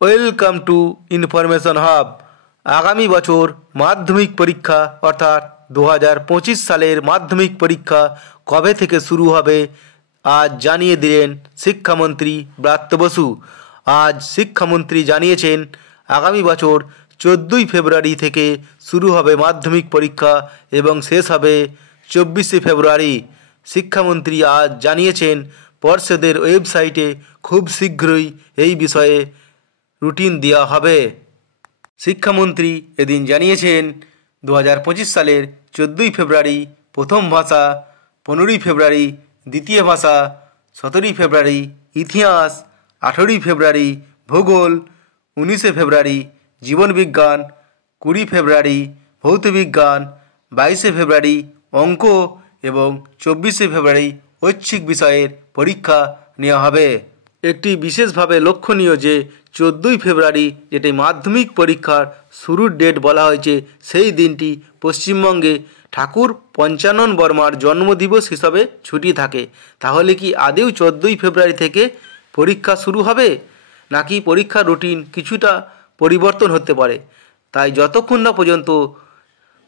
Welcome to information hub. আগামী বছর মাধ্যমিক পরীক্ষা অর্থাৎ 2025 সালের মাধ্যমিক পরীক্ষা কবে থেকে শুরু হবে আজ জানিয়ে দিলেন শিক্ষামন্ত্রী ব্রাত্য বসু। আজ শিক্ষামন্ত্রী জানিয়েছেন আগামী বছর 14ই ফেব্রুয়ারি থেকে শুরু হবে মাধ্যমিক পরীক্ষা এবং শেষ হবে 24শে ফেব্রুয়ারি। শিক্ষামন্ত্রী আজ জানিয়েছেন পর্ষদের ওয়েবসাইটে খুব শীঘ্রই এই বিষয়ে রুটিন দেওয়া হবে। শিক্ষামন্ত্রী এদিন জানিয়েছেন 2025 সালের 14ই ফেব্রুয়ারি প্রথম ভাষা, 15ই ফেব্রুয়ারি দ্বিতীয় ভাষা, 17ই ফেব্রুয়ারি ইতিহাস, 18ই ফেব্রুয়ারি ভূগোল, 19শে ফেব্রুয়ারি জীবনবিজ্ঞান, 20 ফেব্রুয়ারি ভৌতবিজ্ঞান, 22শে ফেব্রুয়ারি অঙ্ক এবং 24শে ফেব্রুয়ারি ঐচ্ছিক বিষয়ের পরীক্ষা নেওয়া হবে। একটি বিশেষভাবে লক্ষণীয় যে 14ই ফেব্রুয়ারি যেটি মাধ্যমিক পরীক্ষার শুরুর ডেট বলা হয়েছে, সেই দিনটি পশ্চিমবঙ্গে ঠাকুর পঞ্চানন বর্মার জন্মদিবস হিসাবে ছুটি থাকে। তাহলে কি আদেও 14ই ফেব্রুয়ারি থেকে পরীক্ষা শুরু হবে, নাকি পরীক্ষার রুটিন কিছুটা পরিবর্তন হতে পারে? তাই যতক্ষণ না পর্যন্ত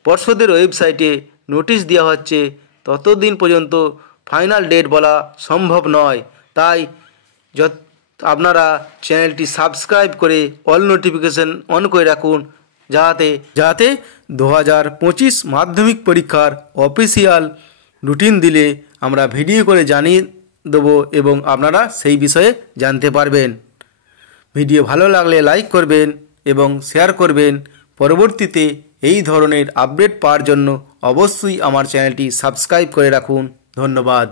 পর্ষদের ওয়েবসাইটে নোটিশ দেওয়া হচ্ছে ততদিন পর্যন্ত ফাইনাল ডেট বলা সম্ভব নয়। তাই আপনারা চ্যানেলটি সাবস্ক্রাইব করে অল নোটিফিকেশন অন করে রাখুন, যাতে 2025 মাধ্যমিক পরীক্ষার অফিসিয়াল রুটিন দিলে আমরা ভিডিও করে জানিয়ে দেবো এবং আপনারা সেই বিষয়ে জানতে পারবেন। ভিডিও ভালো লাগলে লাইক করবেন এবং শেয়ার করবেন। পরবর্তীতে এই ধরনের আপডেট পাওয়ার জন্য অবশ্যই আমার চ্যানেলটি সাবস্ক্রাইব করে রাখুন। ধন্যবাদ।